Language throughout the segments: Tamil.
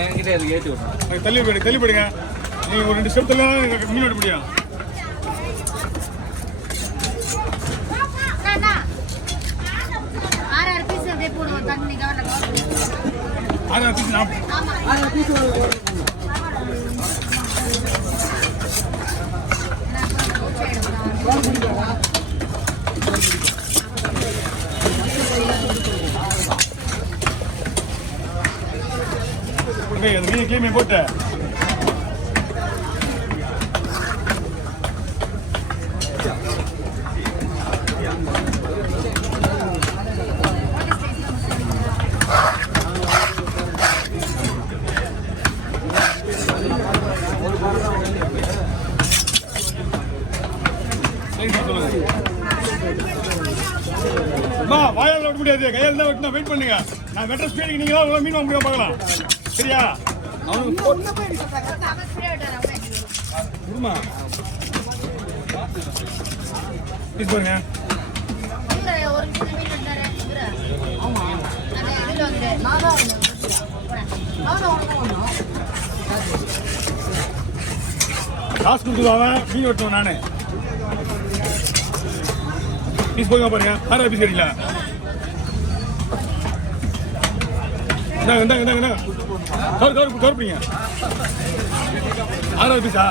என்கிட்ட ஏற்றி விடுறேன். தள்ளிப்படுங்க. நீங்கள் ஒரு 2 ஸ்டெப் தள்ளி மீன் வெட்ட முடியும். மீன் கிளீன் போட்டு வாயால் வெட்ட முடியாது, கையால் தான் வெட்டினா. வெயிட் பண்ணுங்க. நான் வெட்டுற ஸ்பீடுக்கு நீங்க தான் மீன் வாங்க முடியும் பார்க்கலாம். சரியா? அவனுக்கு குடுமா ப்ளீஸ் பாருங்க. காசு கொடுத்துருவாங்க, மீன் வெட்டுவேன் நானு. பீஸ் போங்க பாருங்க. 6 பீஸ் கேட்டீங்களா? இந்தாங்க கவர்ப்பிங்க. 6 பீஸா?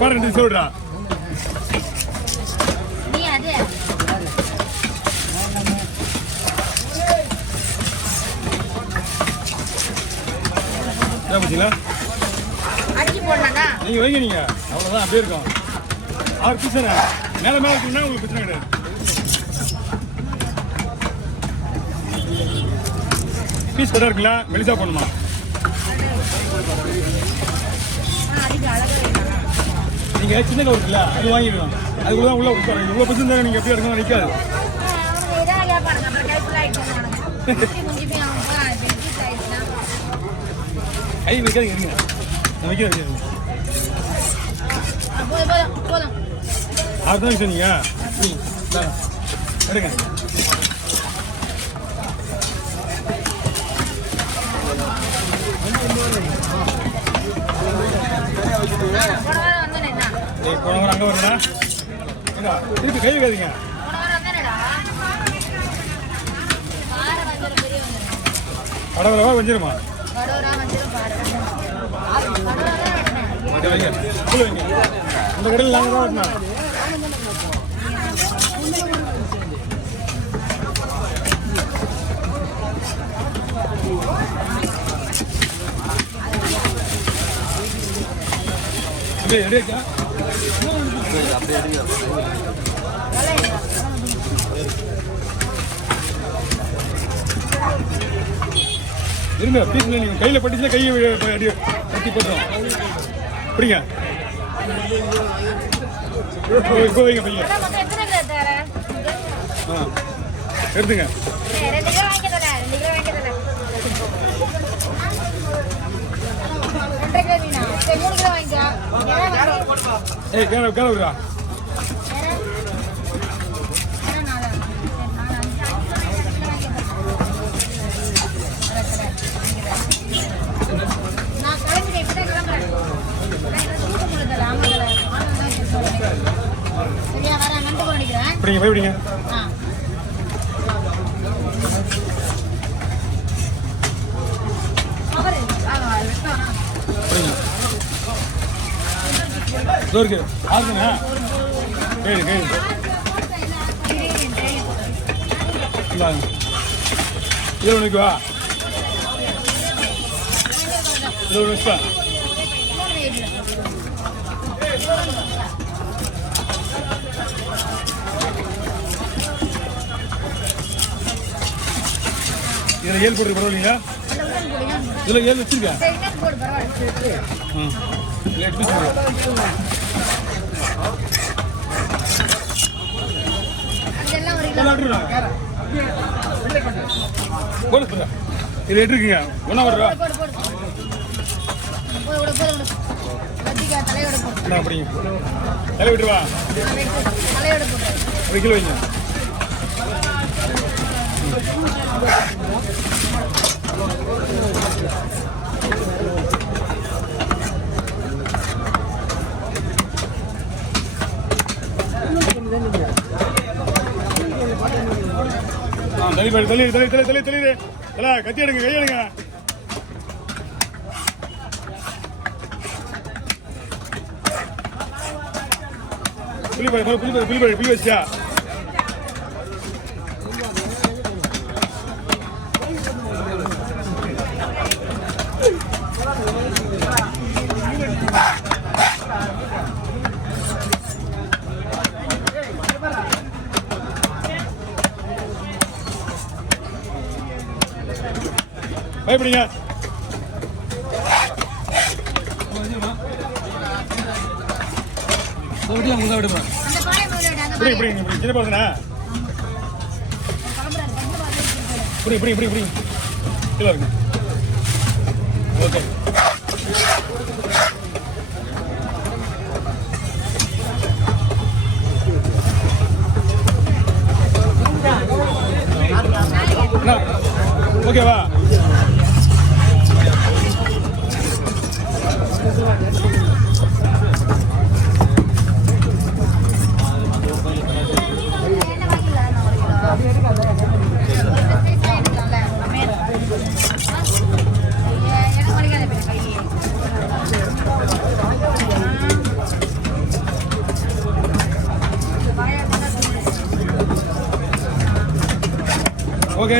பாருங்க சொல்றா. நீங்க வைங்க, நீங்க அவ்வளவுதான். அப்படியே இருக்கும். 6 பீஸ் மேல இருக்குன்னா உங்களுக்கு பிரச்சனை கிடையாது. பீஸ் கடை இருக்குல்ல, மெலிசா போடணுமா? நீங்க சின்ன கவர் இருக்குல்ல, அது வாங்கிடுவோம். அதுக்குள்ள உள்ள உட்காருங்க. இவ்வளவு பீஸ் இருந்தா நீங்க எப்படி எடுக்கணும் நிற்காது. கை வைக்காதீங்க, இருங்க. நான் வைக்கிறேன். அதுதான் சொன்னீங்க. எடுங்க. போன வாரம் அங்கே வருங்கண்ணா. திருப்பி கை வைக்காதீங்க. கடவுளவா வஞ்சிருமா? இந்த கடையில் நாங்கள் தான் வரணும். இருங்க. பீஸ்ல நீங்க கையில பட்டுச்சுன்னா கையை கட்டி போட்டுரும். அப்படிங்க கோவிங்க பையன் எடுத்துங்க. ஏய் கேன விடுறா. இப்படிங்க போய் விடுங்க. இருக்கு ஆகுதுண்ணா. கேடு கேடு இது ஒன்றுக்கு வா. இது ஒன்று வச்சுப்பா. இதில் 7 போட்டு பரவாயில்லைங்களா? இதில் 7 வச்சிருக்கேன். போடு இது இருக்குங்க 1 hour ரூபா அப்படிங்க தலை விட்டுருவா ஒரு கிலோ வைங்க தள்ளி கத்தி எடுங்க கை எடுங்க புளி வச்சியா பயப்படுங்க இப்படி சின்ன பசங்க இப்படி கீழே இருக்கு ஓகே ஓகேவா ஓகே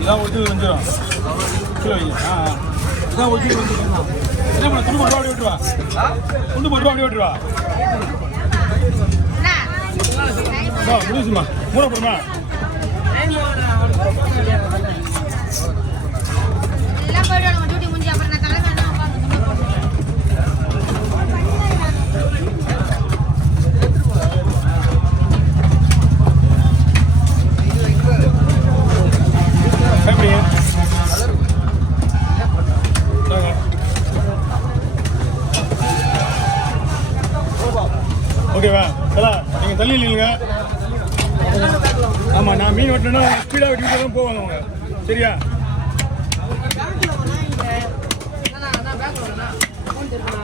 இதான் ஒரு கிலோ வந்துடும் கிலோ வைங்க இதான் ஒரு கிலோ வந்துடும் என்ன பண்ண துண்டு போட்டு அப்படி விட்டுருவா முடிச்சுமா மூணு போடுமா ஓகேவா நீங்கள் தள்ளி இல்லைங்க ஆமாம் நான் மீன் வெட்டினா ஸ்பீடாக வெட்டிட்டு தான் போவாங்க அவங்க சரியா